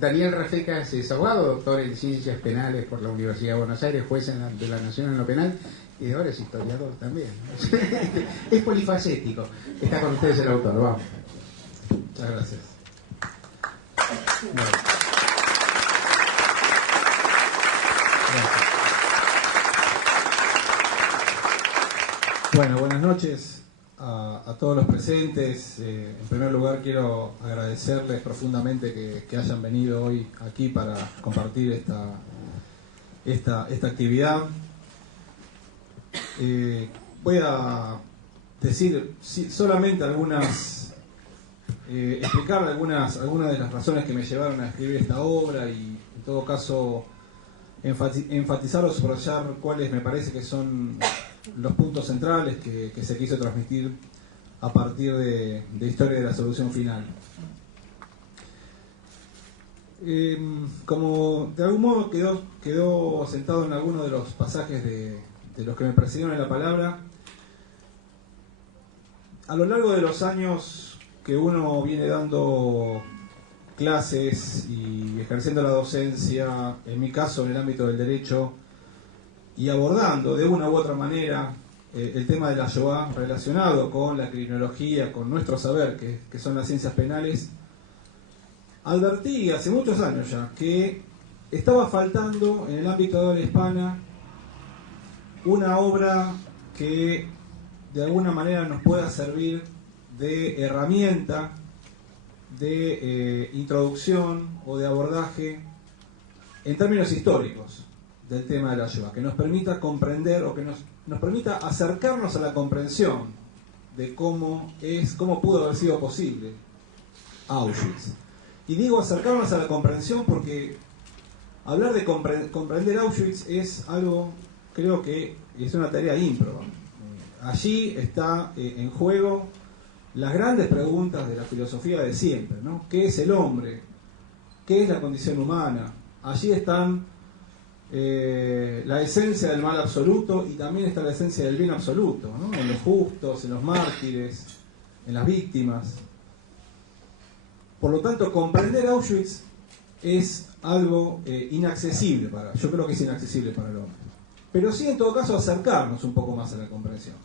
Daniel Rafecas es abogado, doctor en Ciencias Penales por la Universidad de Buenos Aires, juez de la Nación en lo penal y ahora es historiador también. Es polifacético. Está con ustedes el autor, vamos. Muchas gracias. Bueno. Bueno, buenas noches a todos los presentes. En primer lugar quiero agradecerles profundamente que hayan venido hoy aquí para compartir esta actividad. Voy a decir solamente explicar algunas de las razones que me llevaron a escribir esta obra y en todo caso enfatizar o subrayar cuáles me parece que son los puntos centrales que se quiso transmitir a partir de Historia de la Solución Final. Como de algún modo quedó sentado en alguno de los pasajes de los que me precedieron en la palabra, a lo largo de los años que uno viene dando clases y ejerciendo la docencia, en mi caso en el ámbito del derecho, y abordando de una u otra manera el tema de la Shoah relacionado con la criminología, con nuestro saber, que son las ciencias penales, advertí hace muchos años ya que estaba faltando en el ámbito de habla hispana una obra que de alguna manera nos pueda servir de herramienta, de introducción o de abordaje en términos históricos del tema de la Shoah, que nos permita comprender o que nos permita acercarnos a la comprensión de cómo pudo haber sido posible Auschwitz. Y digo acercarnos a la comprensión porque hablar de comprender Auschwitz es algo, creo que es una tarea ímproba. Allí está en juego las grandes preguntas de la filosofía de siempre, ¿no? ¿Qué es el hombre? ¿Qué es la condición humana? Allí están la esencia del mal absoluto y también está la esencia del bien absoluto, ¿no? En los justos, en los mártires, en las víctimas. Por lo tanto, comprender Auschwitz es algo inaccesible yo creo que es inaccesible para el hombre. Pero sí, en todo caso, acercarnos un poco más a la comprensión.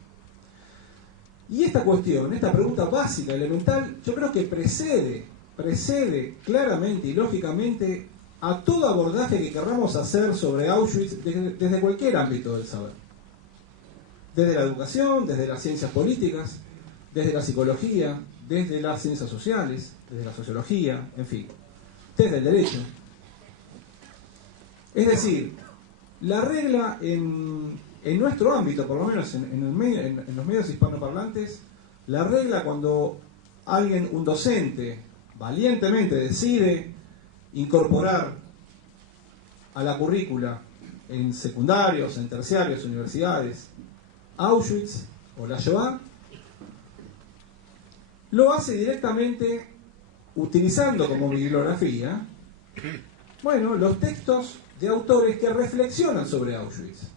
Y esta cuestión, esta pregunta básica, elemental, yo creo que precede claramente y lógicamente a todo abordaje que querramos hacer sobre Auschwitz desde cualquier ámbito del saber. Desde la educación, desde las ciencias políticas, desde la psicología, desde las ciencias sociales, desde la sociología, en fin, desde el derecho. Es decir, la regla en nuestro ámbito, por lo menos en los medios hispanoparlantes, la regla cuando un docente, valientemente decide incorporar a la currícula en secundarios, en terciarios, universidades, Auschwitz o la Shoah, lo hace directamente utilizando como bibliografía, los textos de autores que reflexionan sobre Auschwitz.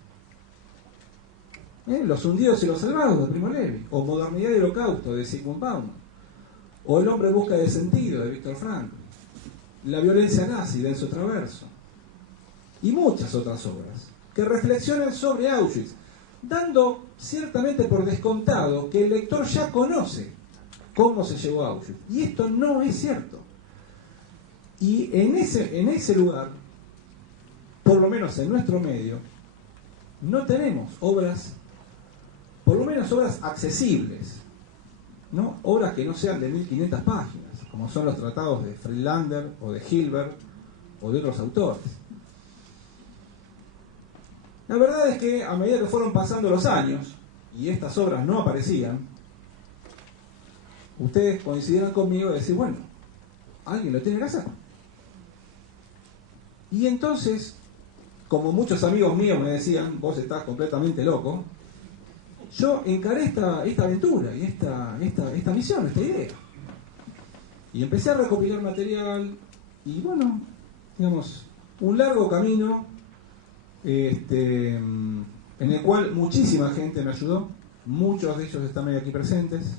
Los hundidos y los salvados de Primo Levi, o Modernidad y Holocausto de Zygmunt Bauman, o El hombre en busca de sentido de Viktor Frankl, La violencia nazi de Enzo Traverso, y muchas otras obras que reflexionan sobre Auschwitz, dando ciertamente por descontado que el lector ya conoce cómo se llegó a Auschwitz. Y esto no es cierto. Y en ese lugar, por lo menos en nuestro medio, no tenemos obras, por lo menos obras accesibles, ¿no? Obras que no sean de 1500 páginas, como son los tratados de Friedlander o de Hilbert o de otros autores. La verdad es que a medida que fueron pasando los años y estas obras no aparecían, ustedes coincidieron conmigo de decir, bueno, alguien lo tiene que hacer. Y entonces, como muchos amigos míos me decían, vos estás completamente loco, yo encaré esta aventura y esta misión, esta idea. Y empecé a recopilar material y un largo camino en el cual muchísima gente me ayudó, muchos de ellos están hoy aquí presentes.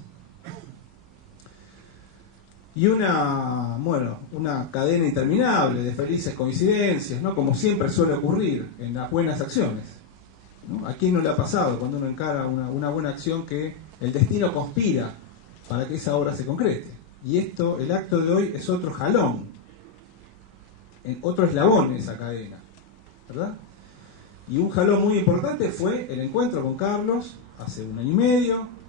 y una cadena interminable de felices coincidencias, ¿no? Como siempre suele ocurrir en las buenas acciones, ¿no? ¿A quién no le ha pasado cuando uno encara una buena acción que el destino conspira para que esa obra se concrete? Y el acto de hoy es otro jalón, otro eslabón en esa cadena, ¿verdad? Y un jalón muy importante fue el encuentro con Carlos hace 1 año y medio,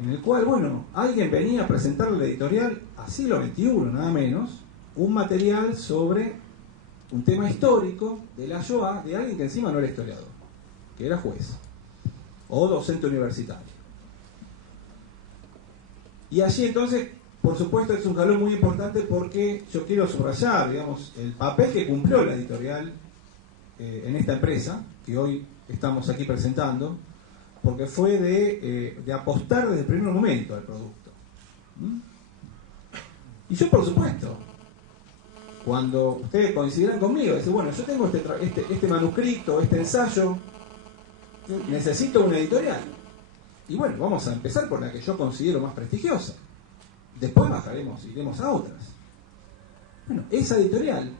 en el cual, alguien venía a presentarle la editorial a siglo XXI, nada menos, un material sobre un tema histórico de la Shoah de alguien que encima no era historiador, que era juez o docente universitario. Y allí entonces, por supuesto, es un jalón muy importante porque yo quiero subrayar, digamos, el papel que cumplió la editorial en esta empresa, que hoy estamos aquí presentando, porque fue de apostar desde el primer momento al producto. Y yo, por supuesto, cuando ustedes coincidirán conmigo, dicen, yo tengo este manuscrito, este ensayo, necesito una editorial. Y vamos a empezar por la que yo considero más prestigiosa. Después iremos a otras. Esa editorial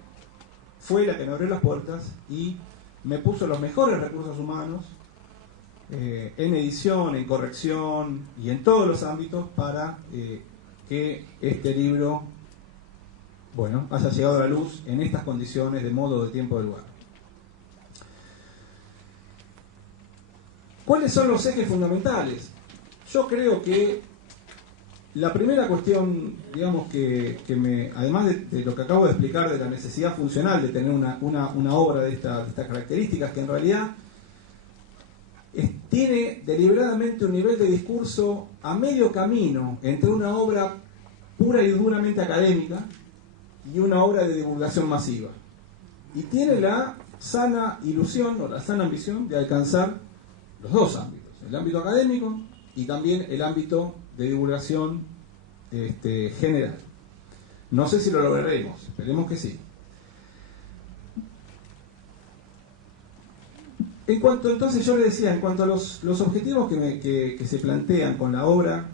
fue la que me abrió las puertas y me puso los mejores recursos humanos en edición, en corrección y en todos los ámbitos para que este libro haya llegado a la luz en estas condiciones de modo, de tiempo, de lugar. ¿Cuáles son los ejes fundamentales? Yo creo que la primera cuestión, digamos, además de lo que acabo de explicar de la necesidad funcional de tener una obra de estas características, que en realidad tiene deliberadamente un nivel de discurso a medio camino entre una obra pura y duramente académica y una obra de divulgación masiva. Y tiene la sana ilusión o la sana ambición de alcanzar los dos ámbitos, el ámbito académico y también el ámbito de divulgación general. No sé si lo lograremos, esperemos que sí. En cuanto, entonces, yo le decía, en cuanto a los objetivos que se plantean con la obra,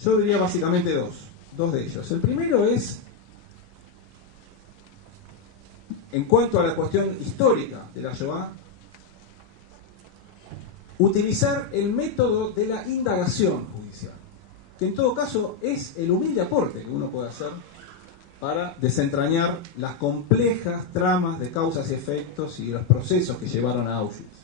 yo diría básicamente dos de ellos. El primero es, en cuanto a la cuestión histórica de la Shoah, utilizar el método de la indagación judicial, que en todo caso es el humilde aporte que uno puede hacer para desentrañar las complejas tramas de causas y efectos y los procesos que llevaron a Auschwitz.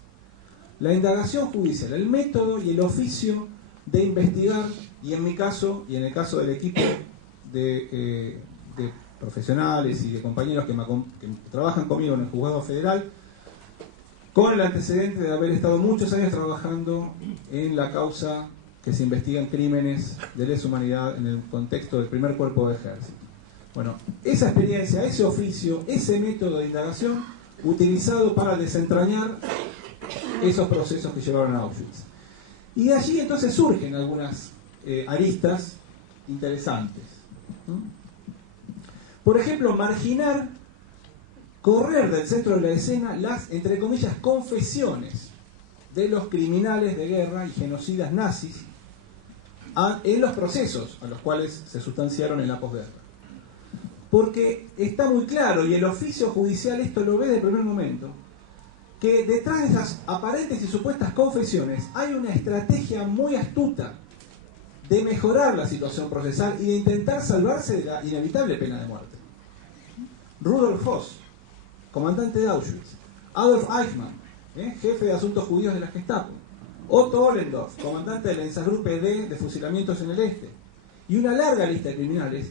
La indagación judicial, el método y el oficio de investigar, y en mi caso, y en el caso del equipo de profesionales y de compañeros que trabajan conmigo en el Juzgado Federal, con el antecedente de haber estado muchos años trabajando en la causa que se investigan crímenes de lesa humanidad en el contexto del primer cuerpo de ejército. Esa experiencia, ese oficio, ese método de indagación utilizado para desentrañar esos procesos que llevaron a Auschwitz. Y de allí entonces surgen algunas aristas interesantes. Por ejemplo, correr del centro de la escena las, entre comillas, confesiones de los criminales de guerra y genocidas nazis en los procesos a los cuales se sustanciaron en la posguerra. Porque está muy claro, y el oficio judicial esto lo ve desde el primer momento, que detrás de esas aparentes y supuestas confesiones hay una estrategia muy astuta de mejorar la situación procesal y de intentar salvarse de la inevitable pena de muerte. Rudolf Höss, comandante de Auschwitz; Adolf Eichmann, jefe de asuntos judíos de la Gestapo; Otto Ollendorf, comandante del Einsatzgruppe D de fusilamientos en el este; y una larga lista de criminales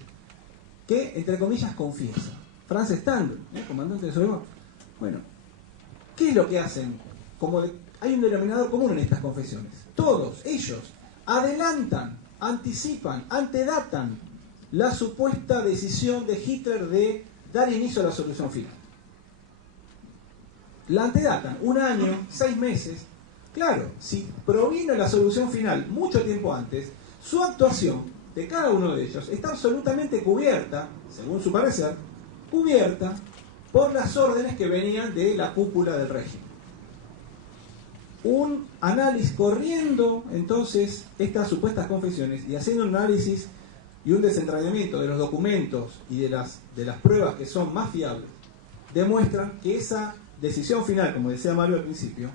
que, entre comillas, confiesa. Franz Stangl, comandante de Soledad. ¿Qué es lo que hacen? Hay un denominador común en estas confesiones. Todos ellos adelantan, anticipan, antedatan la supuesta decisión de Hitler de dar inicio a la solución final. La antedatan 1 año, 6 meses. Claro, si provino la solución final mucho tiempo antes, su actuación de cada uno de ellos está absolutamente cubierta, según su parecer, cubierta por las órdenes que venían de la cúpula del régimen. Un análisis, corriendo entonces estas supuestas confesiones y haciendo un análisis y un desentrañamiento de los documentos y de las pruebas que son más fiables, demuestran que esa decisión final, como decía Mario al principio,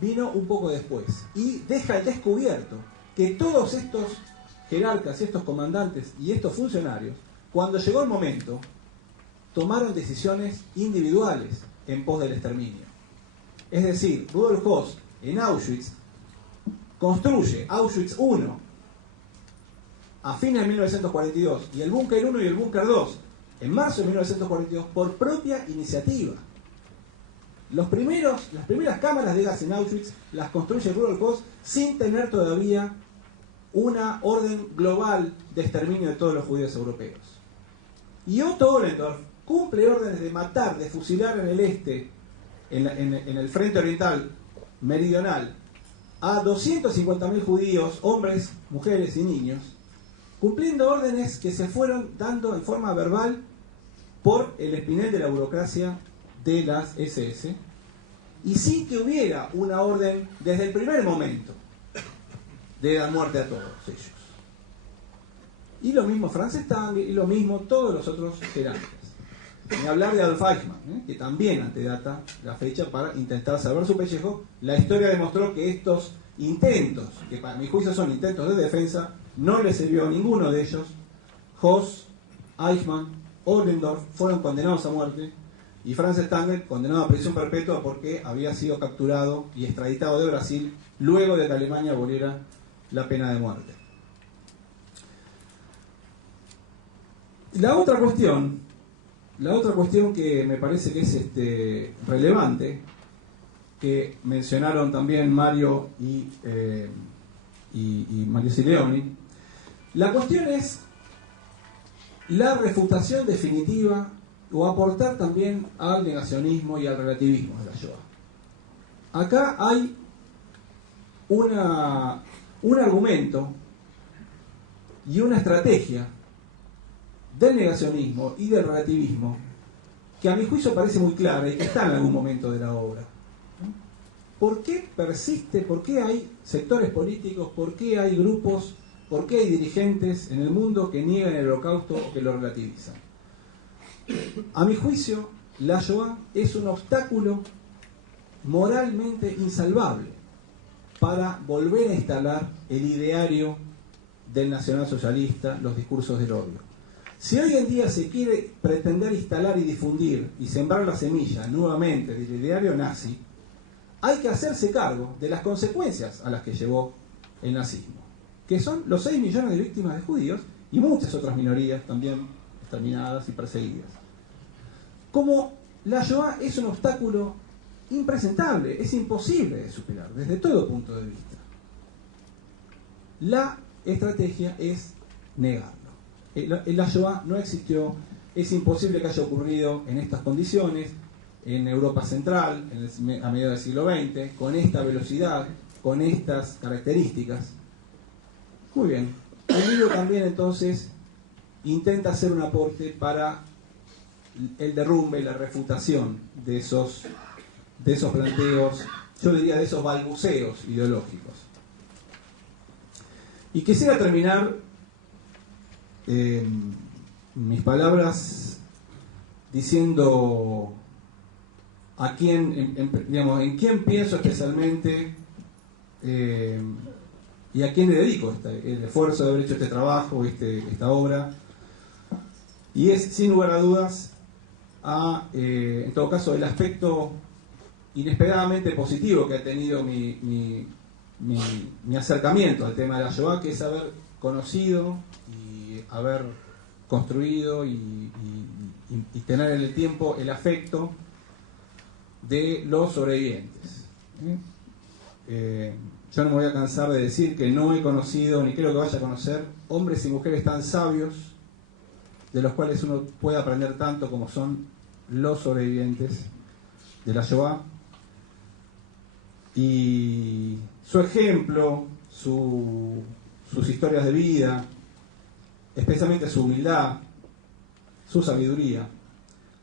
vino un poco después y deja al descubierto que todos estos jerarcas y estos comandantes y estos funcionarios, cuando llegó el momento, tomaron decisiones individuales en pos del exterminio. Es decir, Rudolf Höss en Auschwitz construye Auschwitz I a fines de 1942 y el Búnker 1 y el Búnker 2 en marzo de 1942 por propia iniciativa. Las primeras cámaras de gas en Auschwitz las construye Rudolf Höss sin tener todavía una orden global de exterminio de todos los judíos europeos. Y Otto Ollendorf cumple órdenes de matar, de fusilar en el este, en el frente oriental meridional, a 250.000 judíos, hombres, mujeres y niños, cumpliendo órdenes que se fueron dando en forma verbal por el espinel de la burocracia de las SS, y sin que hubiera una orden desde el primer momento de dar muerte a todos ellos. Y lo mismo Franz Stangl, y lo mismo todos los otros jerarcas. Ni hablar de Adolf Eichmann, que también antedata la fecha para intentar salvar su pellejo. La historia demostró que estos intentos, que para mi juicio son intentos de defensa, no les sirvió a ninguno de ellos. Höss, Eichmann, Ollendorf fueron condenados a muerte, y Franz Stangl condenado a prisión perpetua porque había sido capturado y extraditado de Brasil luego de que Alemania aboliera la pena de muerte. La otra cuestión que me parece que es relevante, que mencionaron también Mario y Mario Sileoni, la cuestión es la refutación definitiva o aportar también al negacionismo y al relativismo de la Shoah. Acá hay un argumento y una estrategia del negacionismo y del relativismo que a mi juicio parece muy clara y que está en algún momento de la obra. ¿Por qué persiste? ¿Por qué hay sectores políticos? ¿Por qué hay grupos? ¿Por qué hay dirigentes en el mundo que niegan el Holocausto o que lo relativizan? A mi juicio, la Shoah es un obstáculo moralmente insalvable para volver a instalar el ideario del nacionalsocialista, los discursos del odio. Si hoy en día se quiere pretender instalar y difundir y sembrar la semilla nuevamente del ideario nazi, hay que hacerse cargo de las consecuencias a las que llevó el nazismo, que son los 6 millones de víctimas de judíos y muchas otras minorías también exterminadas y perseguidas. Como la Shoah es un obstáculo impresentable, es imposible de superar desde todo punto de vista, la estrategia es negarlo. La Shoah no existió, es imposible que haya ocurrido en estas condiciones, en Europa Central, a mediados del siglo XX, con esta velocidad, con estas características. Muy bien, el libro también entonces intenta hacer un aporte para el derrumbe y la refutación de esos planteos, yo diría de esos balbuceos ideológicos. Y quisiera terminar mis palabras diciendo a quién, en quién pienso especialmente y a quién le dedico el esfuerzo de haber hecho este trabajo, esta obra, y es sin lugar a dudas en todo caso el aspecto inesperadamente positivo que ha tenido mi acercamiento al tema de la Shoah, que es haber conocido y haber construido y tener en el tiempo el afecto de los sobrevivientes. Yo no me voy a cansar de decir que no he conocido, ni creo que vaya a conocer, hombres y mujeres tan sabios de los cuales uno puede aprender tanto como son los sobrevivientes de la Shoah, y su ejemplo, sus historias de vida, especialmente su humildad, su sabiduría,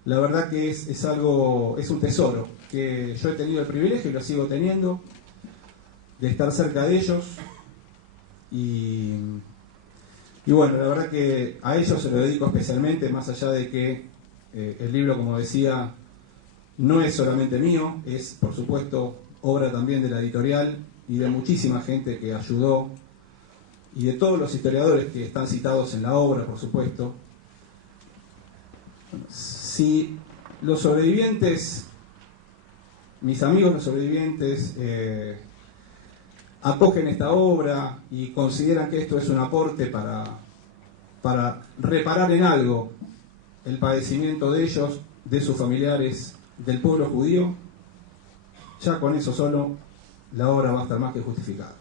la verdad que es un tesoro que yo he tenido el privilegio y lo sigo teniendo de estar cerca de ellos, y Y bueno, la verdad que a ellos se lo dedico especialmente, más allá de que el libro, como decía, no es solamente mío, es por supuesto obra también de la editorial y de muchísima gente que ayudó, y de todos los historiadores que están citados en la obra, por supuesto. Si los sobrevivientes, mis amigos los sobrevivientes, acogen esta obra y consideran que esto es un aporte para reparar en algo el padecimiento de ellos, de sus familiares, del pueblo judío, ya con eso solo la obra va a estar más que justificada.